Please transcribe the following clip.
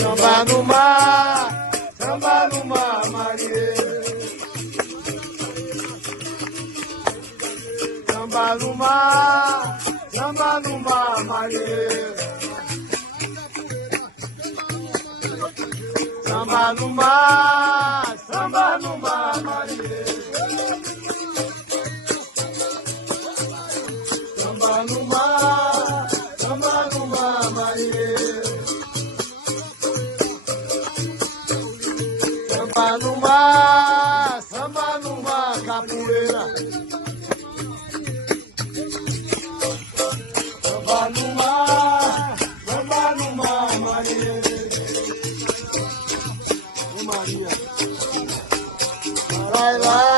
Samba no mar, marinheiro. Samba no mar, marinheiro. Samba no mar, marinheiro. Samba no mar, marinheiro. Samba no mar, capoeira. Samba no mar, marinheiro. Ô Maria. Vai lá.